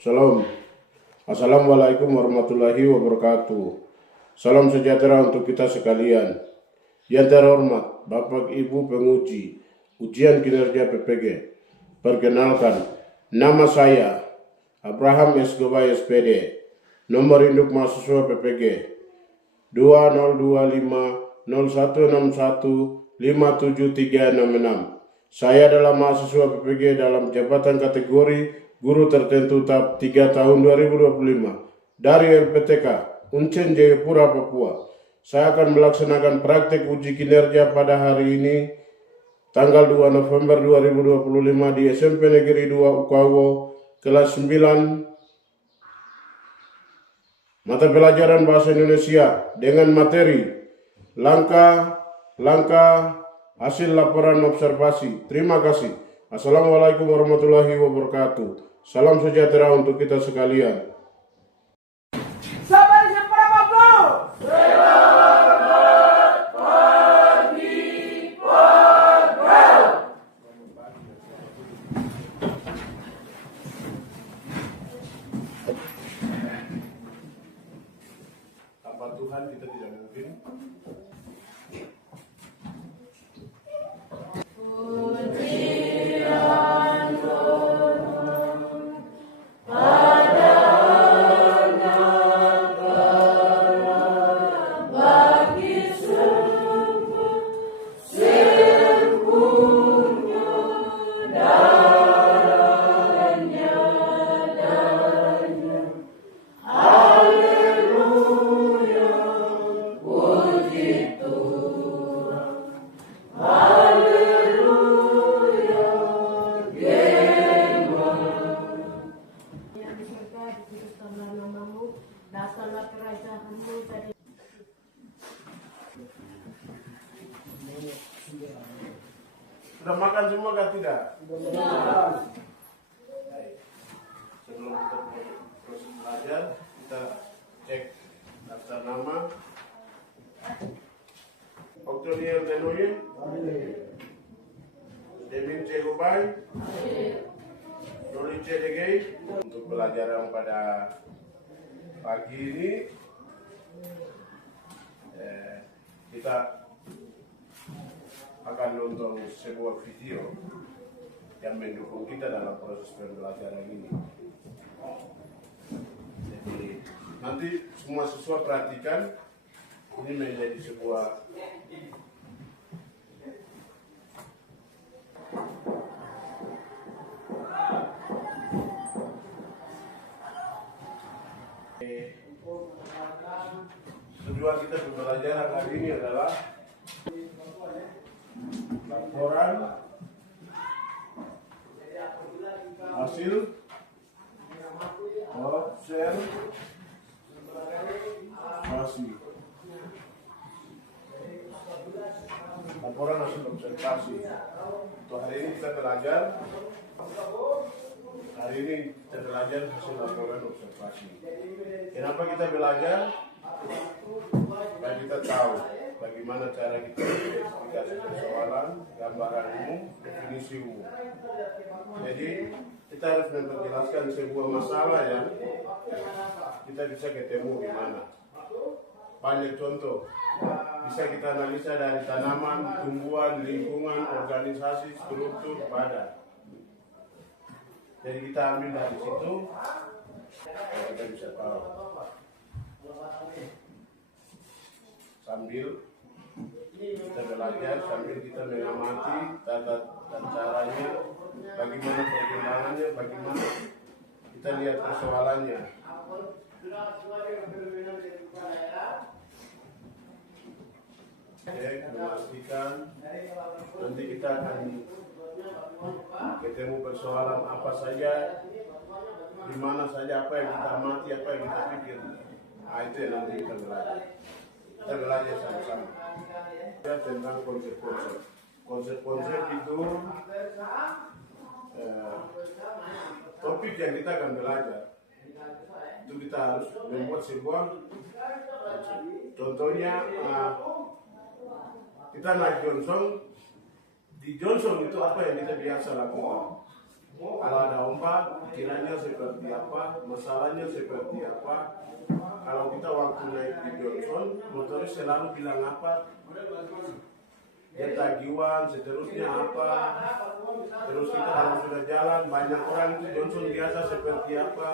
Shalom. Assalamualaikum warahmatullahi wabarakatuh. Salam sejahtera untuk kita sekalian. Yang terhormat Bapak Ibu penguji ujian kinerja PPG. Perkenalkan, nama saya Abraham Escobar SPD. Nomor induk mahasiswa PPG 202501615736. Saya adalah mahasiswa PPG dalam jabatan kategori guru tertentu tahap 3 tahun 2025 dari LPTK Uncen Jayapura, Papua. Saya akan melaksanakan praktek uji kinerja pada hari ini tanggal 2 November 2025 di SMP Negeri 2 Ukawo kelas 9 mata pelajaran bahasa Indonesia dengan materi langkah hasil laporan observasi. Terima kasih. Assalamualaikum warahmatullahi wabarakatuh. Salam sejahtera untuk kita sekalian. Tanpa Tuhan kita tidak mungkin. Sudah makan semua kan tidak? Sudah. Baik. Sebelum kita proses belajar, kita cek daftar nama. Octoniel Denoye, Demin Cehubai, Roli Cedegei. Untuk pelajaran pada pagi ini, kita akan nonton sebuah video yang mendukung kita dalam proses pembelajaran ini. Jadi nanti semua siswa perhatikan, ini menjadi sebuah tujuan kita pembelajaran hari ini adalah laporan hasil observasi. Laporan hasil observasi. Untuk hari ini kita belajar. Hari ini kita belajar hasil laporan observasi. Kenapa kita belajar? Supaya kita tahu bagaimana cara kita mengidentifikasi persoalan, gambaran umum, definisi umum. Jadi kita harus memperjelaskan sebuah masalah yang kita bisa ketemu di mana. Banyak contoh. Bisa kita analisa dari tanaman, tumbuhan, lingkungan, organisasi, struktur, badan. Jadi kita ambil dari situ, kita bisa tahu. Sambil kita belajar, sambil kita mengamati tata dan caranya, bagaimana perkembangannya, bagaimana kita lihat persoalannya. Memastikan nanti kita akan ketemu persoalan apa saja, di mana saja, apa yang kita amati, apa yang kita pikir. Nah, itu yang nanti kita belajar. Kita belajar sama-sama. Tentang konsep-konsep. Konsep-konsep itu topik yang kita akan belajar. Itu kita harus membuat sebuah contohnya kita naik Johnson. Di Johnson itu apa yang kita biasa lakukan? Kalau ada ombak, pikirannya seperti apa, masalahnya seperti apa. Kalau kita waktu naik di Johnson, motoris selalu bilang apa, dia tagiwan, seterusnya apa. Terus kita kalau sudah jalan, banyak orang itu Johnson biasa seperti apa.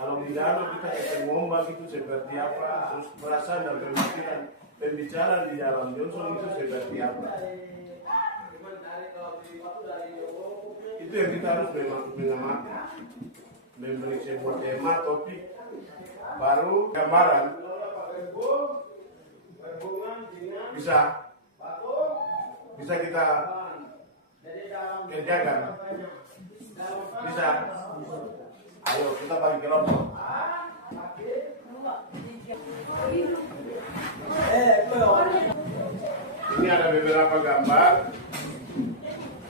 Kalau di danau kita ketemu ombak itu seperti apa. Terus perasaan dan pembicaraan di dalam Johnson itu seperti apa. Itu yang kita harus mengamati, memberi sebuah tema, topik, baru gambaran bisa kita kerjakan. Bisa. Ayo kita bagi kelompok. Ini ada beberapa gambar.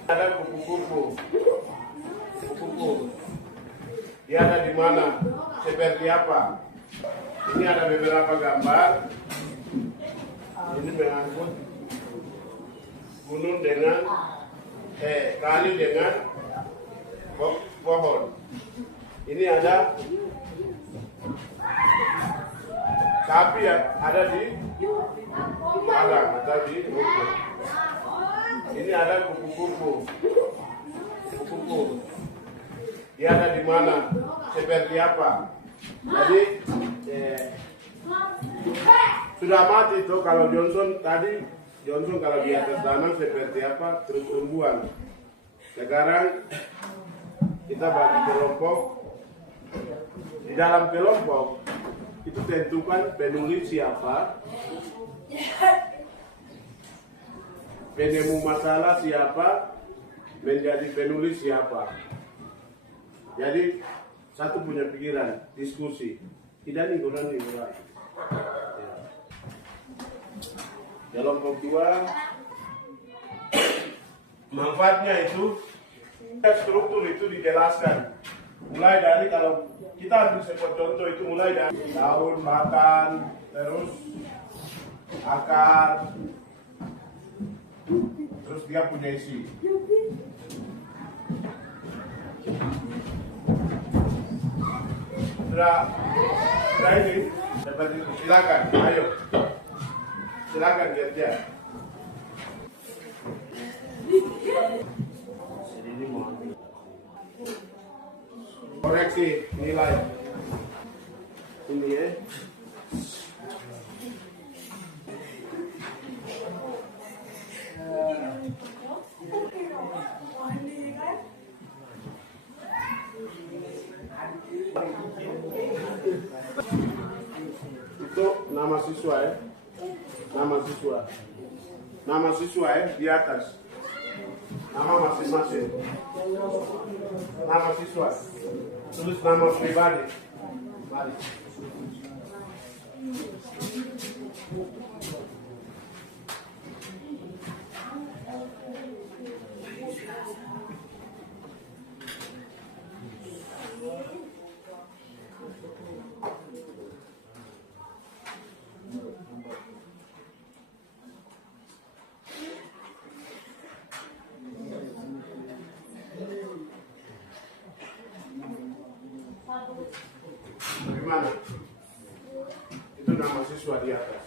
Ada kupu-kupu. Dia ada di mana? Seperti apa? Ini ada beberapa gambar. Ini mengangkut gunung dengan kali dengan pohon. Ini ada sapi ya, ada di padang atau di rumput. Ini ada kupu-kupu. Dia ada di mana? Seperti apa? Jadi sudah mati tuh kalau Johnson kalau di atas tanah seperti apa? Terus tumbuhan. Sekarang kita bagi kelompok. Di dalam kelompok itu tentukan penulis siapa, penemu masalah siapa, menjadi penulis siapa. Jadi satu punya pikiran, diskusi. Tidak nih kurang. Kelompok dua, manfaatnya itu struktur itu dijelaskan. Mulai dari kalau kita ambil sebuah contoh itu mulai dari daun, batang, terus akar, terus dia punya isi. Sudah ini seperti itu. Silakan, ayo. Silakan kerja. Ini mau koreksi nilai ini ya. Itu nama siswa ya. Nama siswa ya di atas. Nama masing-masing. Nama siswa. Tulis nama pribadi. Mari. Bagaimana? Itu nama siswa di atas.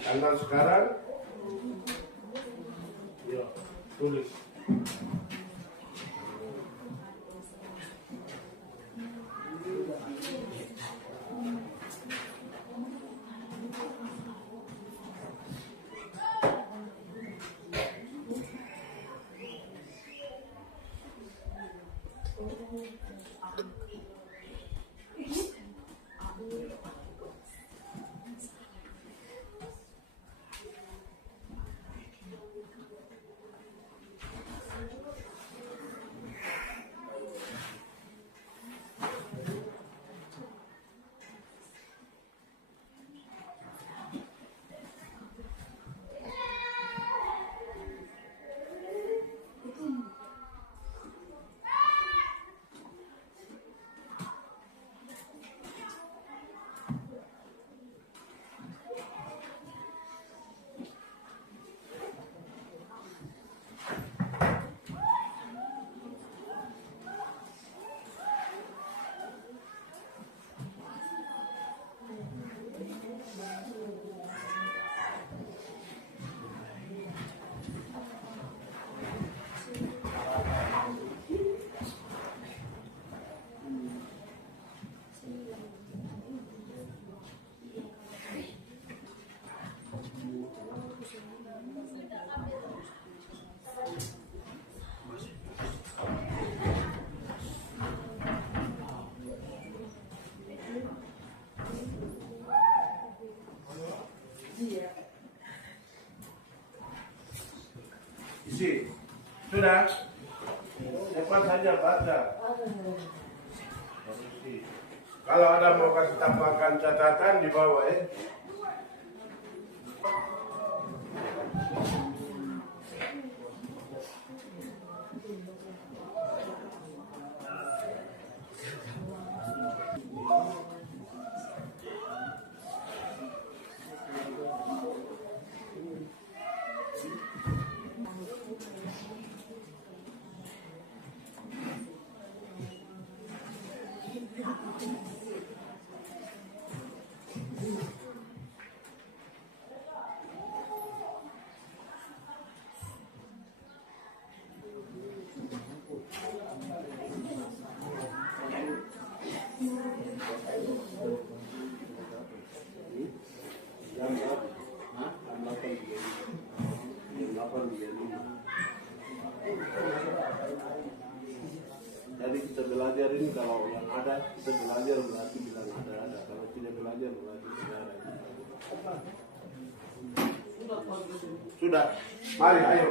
Tanggal sekarang, ya, tulis. Posisi. Sudah? Cepat saja baca. Posisi. Kalau ada mau kasih tambahkan catatan di bawah ya. Jadi kita belajar ini kalau yang ada kita belajar berarti bilang ada. Kalau tidak belajar berarti tidak ada. Sudah. Mari ayo.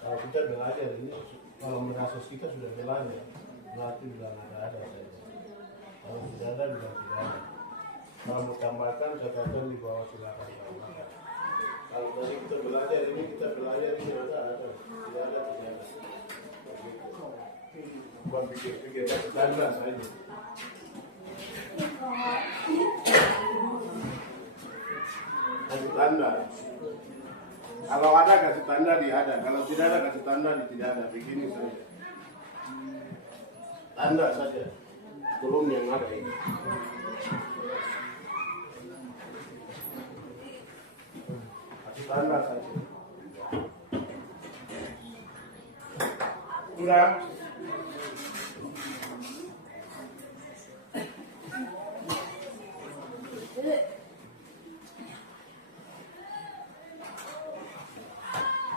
Kalau kita belajar ini, kalau merasa kita sudah belajar, berarti bilang ada saja. Kalau tidak ada, bilang tidak ada. Kalau mau tambahkan, catatan di bawah silakan tambahkan. Kalau dari kita belajar ini ada, tidak ada. Bukan pikir-pikir, tanda saja. Kasih tanda. Kalau ada kasih tanda di ada, kalau tidak ada kasih tanda di tidak ada. Begini saja. Tanda saja. Belum yang ada ini. Kasih tanda saja. Sudah.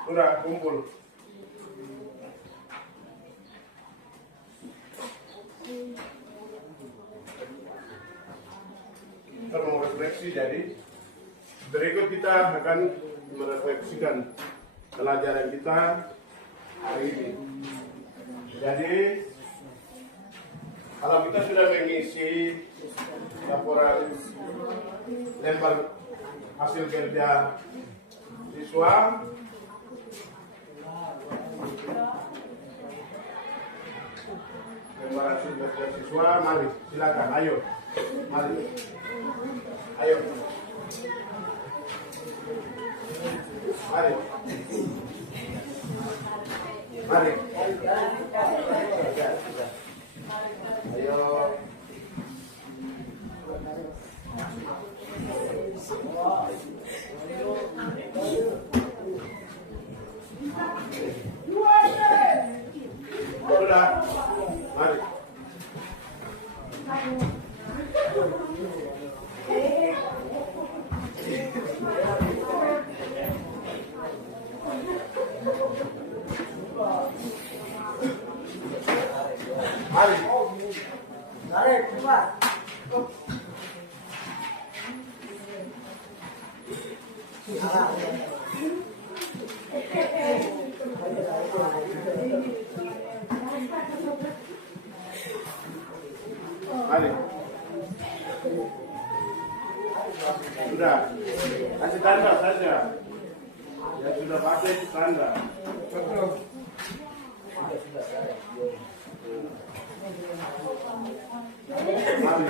Sudah kumpul. Kita mau refleksi, jadi berikut kita akan merefleksikan pelajaran kita hari ini. Jadi kalau kita sudah mengisi laporan lembar hasil kerja siswa, lembar hasil kerja siswa, mari silakan, ayo, mari, ayo, mari, mari, ayo. Sudah, mari. Mari. Mari, cepat. Mari. Sudah. Kasih tanda saja. Ya sudah pakai itu tanda. Mari.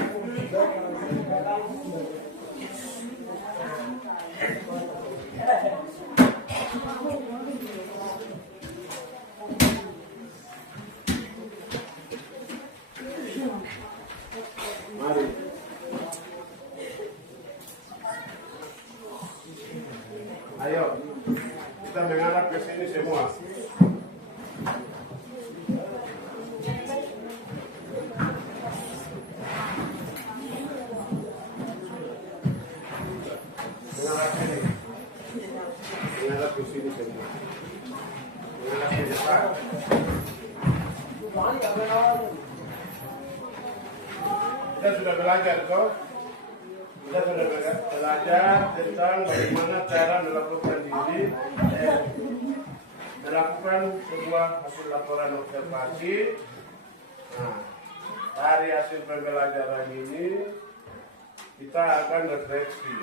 Mari. Ayo, kita menghadap ke sini semua. Kita sudah belajar kok. Kita sudah belajar tentang bagaimana cara melakukan diri, melakukan sebuah hasil laporan observasi. Nah, dari hasil pembelajaran ini kita akan refleksi.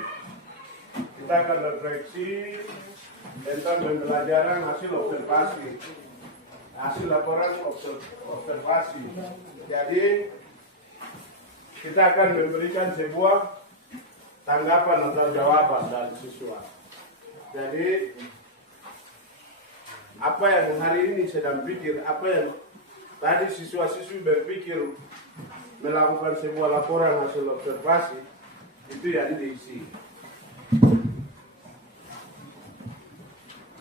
Kita akan refleksi tentang pembelajaran hasil observasi, hasil laporan observasi. Jadi kita akan memberikan sebuah tanggapan atau jawaban dari siswa. Jadi apa yang hari ini sedang pikir, apa yang tadi siswa-siswi berpikir melakukan sebuah laporan hasil observasi, itu yang diisi.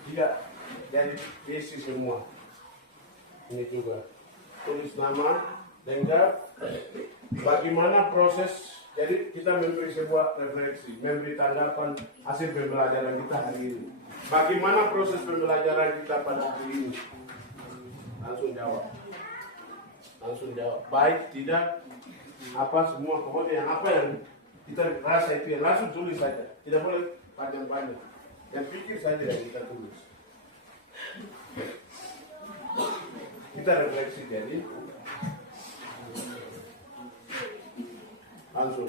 Tidak, jadi diisi semua. Ini juga tulis nama, lengkap, bagaimana proses. Jadi kita memberi sebuah refleksi, memberi tanggapan hasil pembelajaran kita hari ini. Bagaimana proses pembelajaran kita pada hari ini? Langsung jawab. Langsung jawab. Baik, tidak, apa semua, pokoknya apa yang kita rasa itu yang langsung tulis saja. Tidak boleh panjang-panjang. Yang pikir saja yang kita tulis. Kita refleksi jadi langsung.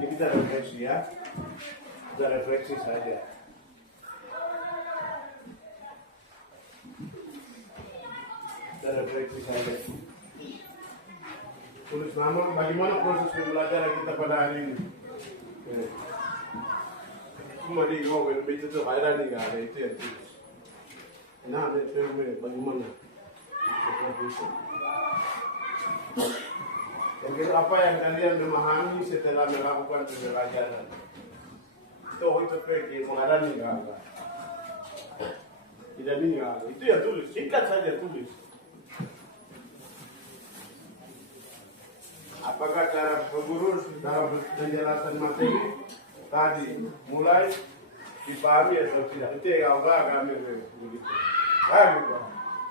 Ini kita refleksi ya. Kita refleksi saja. Kita refleksi saja. Tulis nama, bagaimana proses pembelajaran kita pada hari ini. Cuma di Google itu tuh ada nih, gak ada itu ya tulis. Nah, bagaimana? Seperti itu. Yang kedua, apa yang kalian memahami setelah melakukan pembelajaran? Itu pergi mengarani nggak ada. Tidak ini nggak ada. Itu ya tulis, singkat saja tulis. Apakah cara pengurus dalam penjelasan materi tadi mulai dipahami atau tidak? Itu yang kami begitu. Gitu.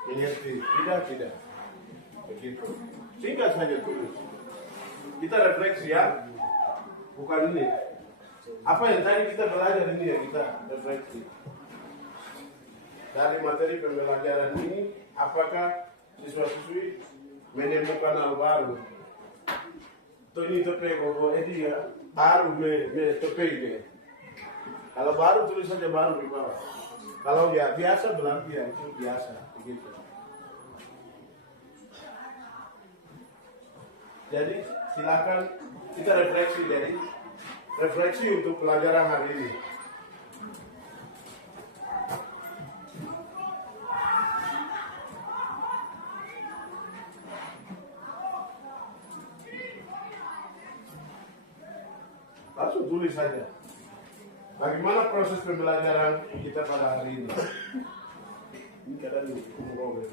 Mengerti? Tidak. Begitu. Singkat saja tulis. Kita refleksi ya, bukan ini. Apa yang tadi kita belajar ini ya kita refleksi. Dari materi pembelajaran ini, apakah siswa-siswi menemukan hal baru? Itu ini topik kok ini ya baru topik ini. Kalau baru tulis saja baru di bawah. Kalau ya biasa berarti ya itu biasa begitu. Jadi silakan kita refleksi dari refleksi untuk pelajaran hari ini. Langsung tulis saja. Bagaimana proses pembelajaran kita pada hari ini? Ini kadang ngomong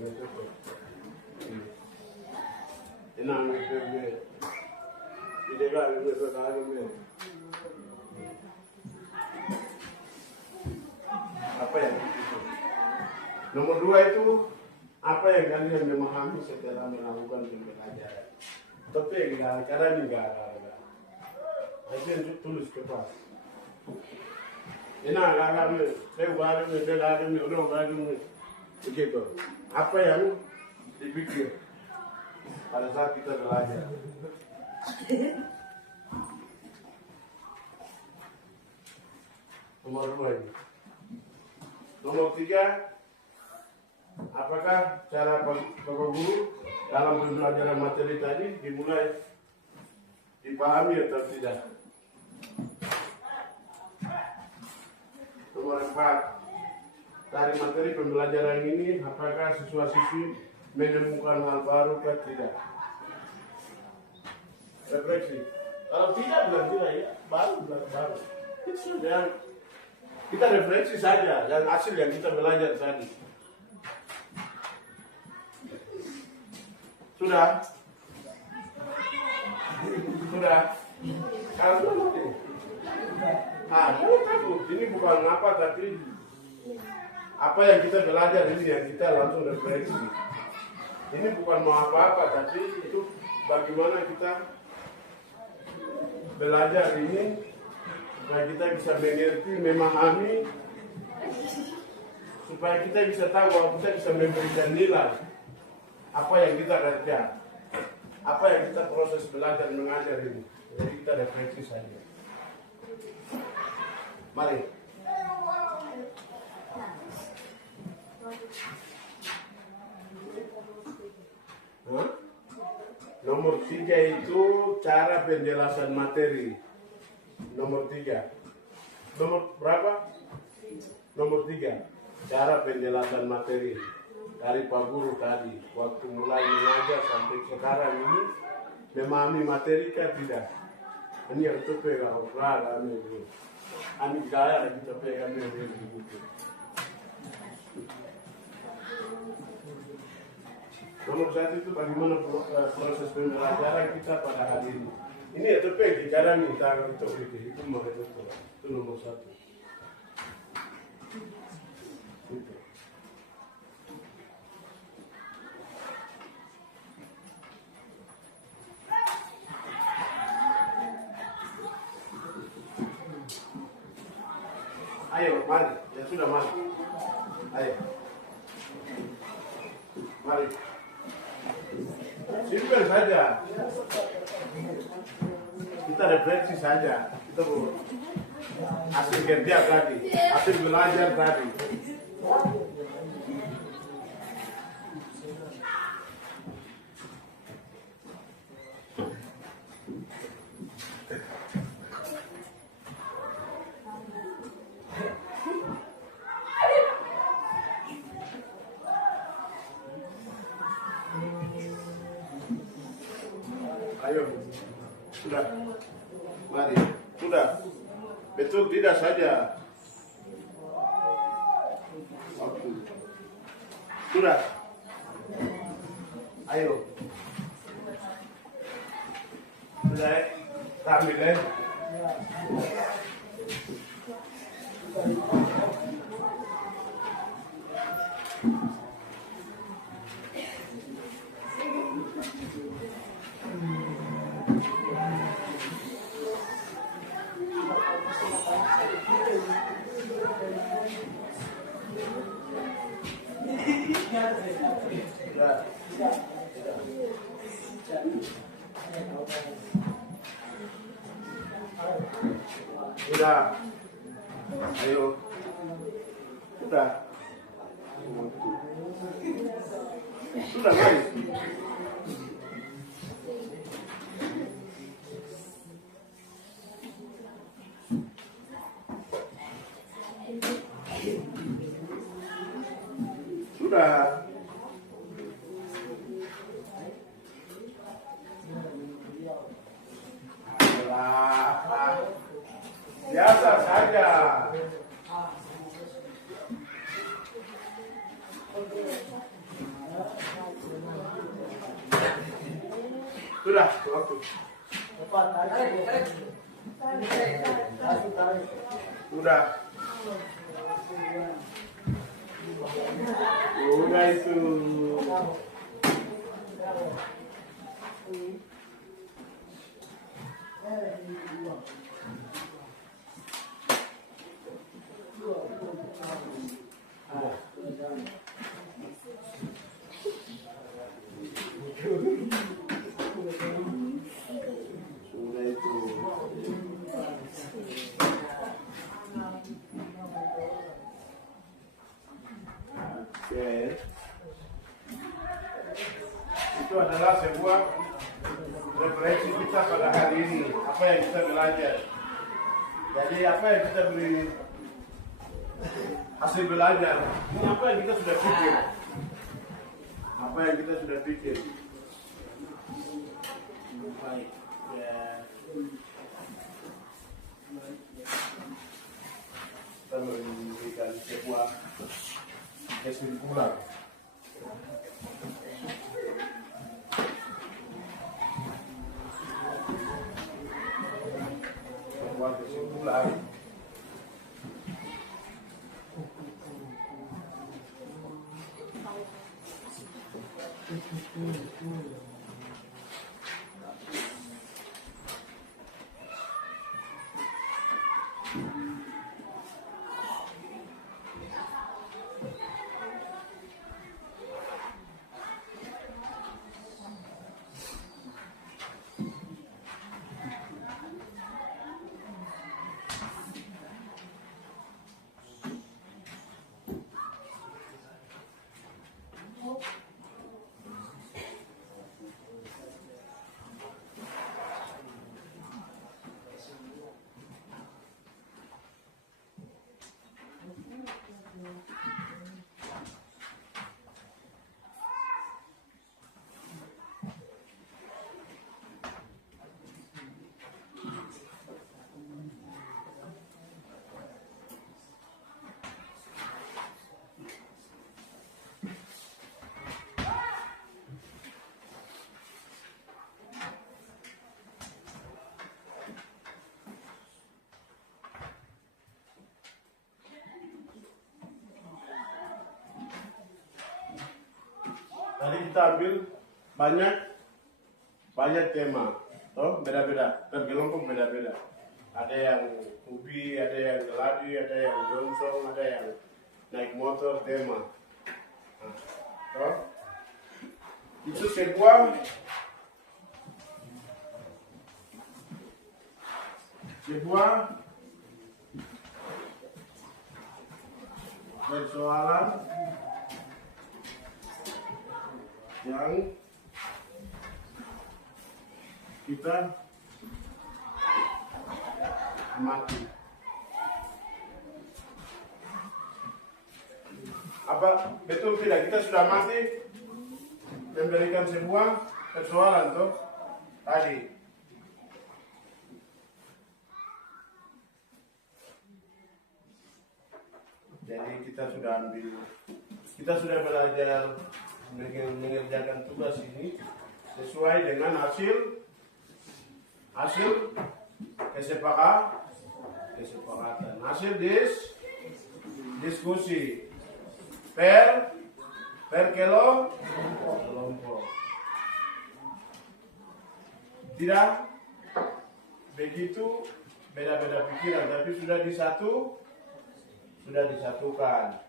enang apa yang itu? Nomor 2 itu apa yang kalian memahami setelah melakukan pembelajaran? Tapi kadang nggak ada. Aja tulis kertas. Enang kami, saya begitu. Apa yang dipikir pada saat kita belajar? nomor 2 ini. Nomor 3, apakah cara Bapak Guru dalam pembelajaran materi tadi dimulai dipahami atau tidak? Nomor 4, dari materi pembelajaran ini apakah siswa-siswi menemukan hal baru atau tidak? Refleksi. Kalau tidak bilang tidak ya, baru. Itu sudah. Kita refleksi saja dan hasil yang kita belajar tadi. Sudah? Kalau sudah mati. Jangan takut. Ini bukan apa, tapi apa yang kita belajar ini yang kita langsung refleksi. Ini bukan mau apa-apa, tapi itu bagaimana kita belajar ini supaya kita bisa mengerti, memahami, supaya kita bisa tahu bahwa kita bisa memberikan nilai apa yang kita kerja, apa yang kita proses belajar mengajar ini. Jadi kita refleksi saja. Mari. Nomor 3 itu cara penjelasan materi. Nomor 3. Nomor berapa? Nomor 3. Cara penjelasan materi. Dari Pak Guru tadi, waktu mulai mengajar sampai sekarang ini, memahami materi kan tidak? Ini yang itu pegang orang ini. Ini gaya kita pegang ini buku. Nomor 1 itu bagaimana proses pembelajaran kita pada hari ini. Ini ya tepek cara nih tangan itu mau itu nomor 1. Itu. Ayo, mari. Ya sudah mari. Ayo. Mari. Simpel saja. Kita refleksi saja. Kita hasil kerja tadi, hasil belajar tadi. Ayo, sudah, mari, sudah, betul tidak saja, sudah, ayo, sudah, ambil ya. Sudah, ayo, sudah, guys. Sudah. Biasa saja. Sudah, waktu. Sudah. Udah itu. Sudah itu. apa yang kita belajar. Jadi apa yang kita beri hasil belajar, ini apa yang kita sudah pikir. Apa yang kita sudah pikir. Baik, ya. Kita memberikan sebuah kesimpulan. Sebuah kesimpulan. Tadi kita ambil banyak tema, beda-beda, bergelombang beda-beda. Ada yang ubi, ada yang geladi, ada yang jongsong, ada yang naik motor tema. Itu sebuah persoalan yang kita amati. Apa betul tidak kita sudah mati memberikan sebuah persoalan tuh tadi. Jadi kita sudah belajar mengerjakan tugas ini sesuai dengan hasil kesepakatan, hasil diskusi per kelompok. Tidak begitu beda-beda pikiran, tapi sudah disatukan.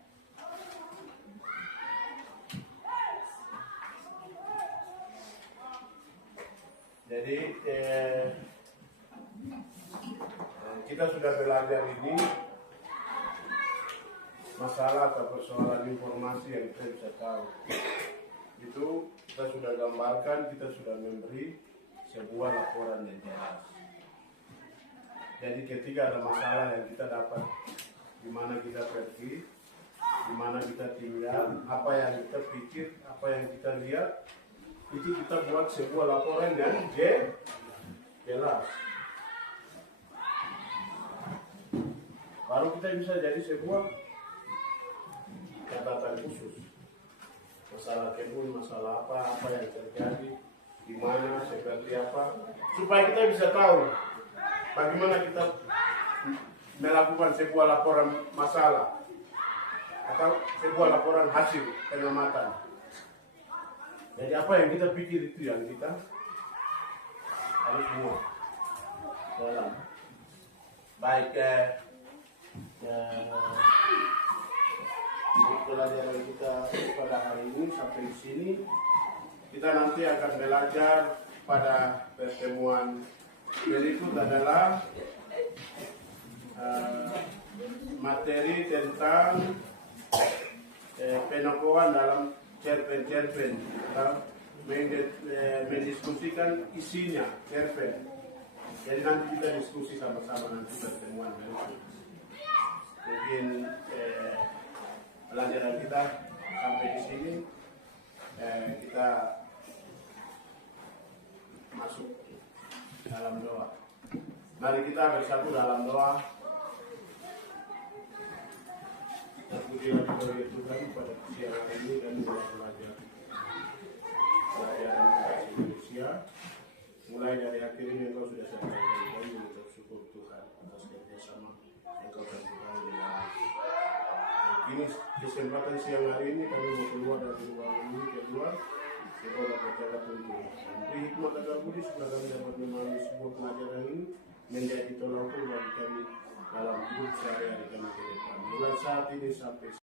Jadi kita sudah belajar ini masalah atau persoalan informasi yang kita bisa tahu. Itu kita sudah gambarkan, kita sudah memberi sebuah laporan yang jelas. Jadi ketika ada masalah yang kita dapat, di mana kita pergi, di mana kita tinggal, apa yang kita pikir, apa yang kita lihat, itu kita buat sebuah laporan yang jelas. Baru kita bisa jadi sebuah catatan khusus. Masalah kebun, masalah apa yang terjadi, di mana, seperti apa, supaya kita bisa tahu bagaimana kita melakukan sebuah laporan masalah atau sebuah laporan hasil pengamatan. Jadi apa yang kita pikir itu yang kita harus buat dalam. Baik, pelajaran kita pada hari ini sampai di sini. Kita nanti akan belajar pada pertemuan berikut adalah materi tentang penokohan dalam cerpen atau mendiskusikan isinya cerpen. Jadi nanti kita diskusi sama-sama nanti pertemuan nanti. Mungkin pelajaran kita sampai di sini. Kita masuk dalam doa. Mari kita bersatu dalam doa. Terpujilah di Tuhan pada siang hari ini dan belajar pelajaran kasih manusia. Mulai dari akhir ini Engkau sudah sampaikan kami mengucap syukur Tuhan atas kerjasama Engkau lakukan dengan kini kesempatan siang hari ini kami mau keluar dari ruang ini keluar. Engkau dapat jaga tuntun. Beri hikmat agar budi supaya kami dapat memahami sebuah pelajaran ini menjadi tolong bagi kami dalam hidup sehari-hari kami ke depan. Mulai saat ini sampai